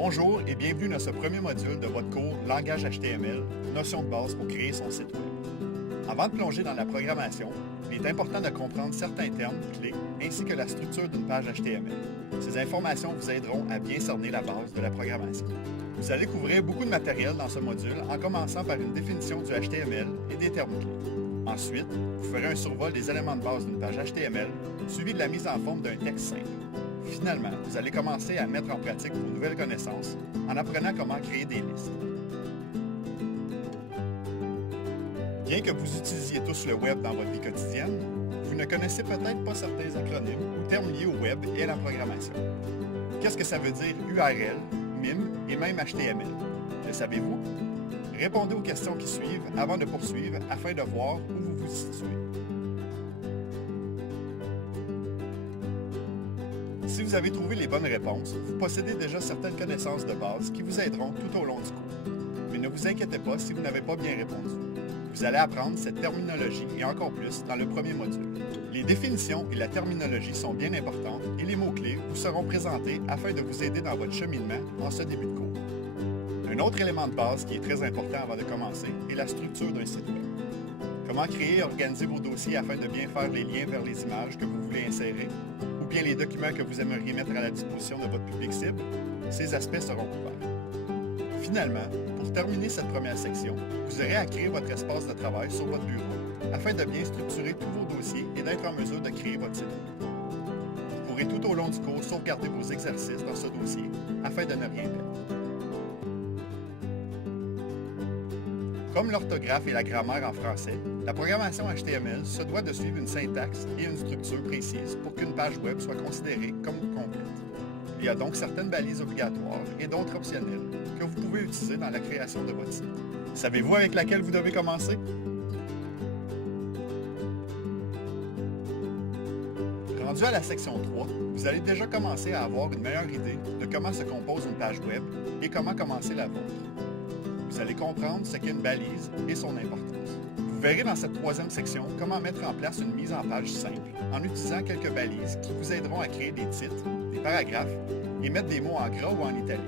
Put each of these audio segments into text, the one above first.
Bonjour et bienvenue dans ce premier module de votre cours Langage HTML, notions de base pour créer son site Web. Avant de plonger dans la programmation, il est important de comprendre certains termes clés ainsi que la structure d'une page HTML. Ces informations vous aideront à bien cerner la base de la programmation. Vous allez couvrir beaucoup de matériel dans ce module en commençant par une définition du HTML et des termes clés. Ensuite, vous ferez un survol des éléments de base d'une page HTML, suivi de la mise en forme d'un texte simple. Finalement, vous allez commencer à mettre en pratique vos nouvelles connaissances en apprenant comment créer des listes. Bien que vous utilisiez tous le web dans votre vie quotidienne, vous ne connaissez peut-être pas certains acronymes ou termes liés au web et à la programmation. Qu'est-ce que ça veut dire URL, MIM et même HTML? Le savez-vous? Répondez aux questions qui suivent avant de poursuivre afin de voir où vous vous situez. Si vous avez trouvé les bonnes réponses, vous possédez déjà certaines connaissances de base qui vous aideront tout au long du cours. Mais ne vous inquiétez pas si vous n'avez pas bien répondu. Vous allez apprendre cette terminologie et encore plus dans le premier module. Les définitions et la terminologie sont bien importantes et les mots-clés vous seront présentés afin de vous aider dans votre cheminement en ce début de cours. Un autre élément de base qui est très important avant de commencer est la structure d'un site web. Comment créer et organiser vos dossiers afin de bien faire les liens vers les images que vous voulez insérer, ou bien les documents que vous aimeriez mettre à la disposition de votre public cible, ces aspects seront couverts. Finalement, pour terminer cette première section, vous aurez à créer votre espace de travail sur votre bureau afin de bien structurer tous vos dossiers et d'être en mesure de créer votre site web. Vous pourrez tout au long du cours sauvegarder vos exercices dans ce dossier afin de ne rien perdre. Comme l'orthographe et la grammaire en français, la programmation HTML se doit de suivre une syntaxe et une structure précise pour qu'une page web soit considérée comme complète. Il y a donc certaines balises obligatoires et d'autres optionnelles que vous pouvez utiliser dans la création de votre site. Savez-vous avec laquelle vous devez commencer? Rendu à la section 3, vous allez déjà commencer à avoir une meilleure idée de comment se compose une page web et comment commencer la vôtre. Vous allez comprendre ce qu'est une balise et son importance. Vous verrez dans cette troisième section comment mettre en place une mise en page simple en utilisant quelques balises qui vous aideront à créer des titres, des paragraphes et mettre des mots en gras ou en italique,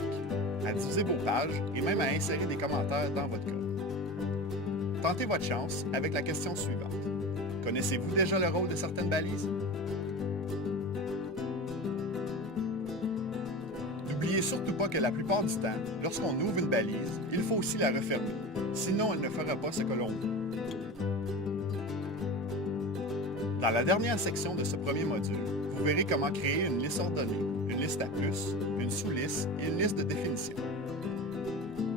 à diviser vos pages et même à insérer des commentaires dans votre code. Tentez votre chance avec la question suivante. Connaissez-vous déjà le rôle de certaines balises? N'oubliez surtout pas que la plupart du temps, lorsqu'on ouvre une balise, il faut aussi la refermer, sinon elle ne fera pas ce que l'on veut. Dans la dernière section de ce premier module, vous verrez comment créer une liste ordonnée, une liste à plus, une sous-liste et une liste de définition.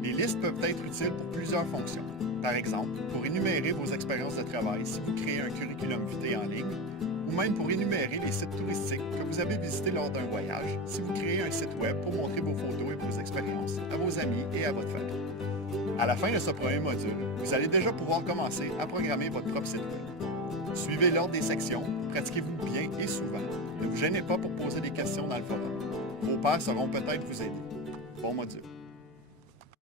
Les listes peuvent être utiles pour plusieurs fonctions. Par exemple, pour énumérer vos expériences de travail si vous créez un curriculum vitae en ligne, ou même pour énumérer les sites touristiques que vous avez visités lors d'un voyage si vous créez un site web pour montrer vos photos et vos expériences à vos amis et à votre famille. À la fin de ce premier module, vous allez déjà pouvoir commencer à programmer votre propre site web. Suivez l'ordre des sections, pratiquez-vous bien et souvent. Ne vous gênez pas pour poser des questions dans le forum. Vos pairs sauront peut-être vous aider. Bon module.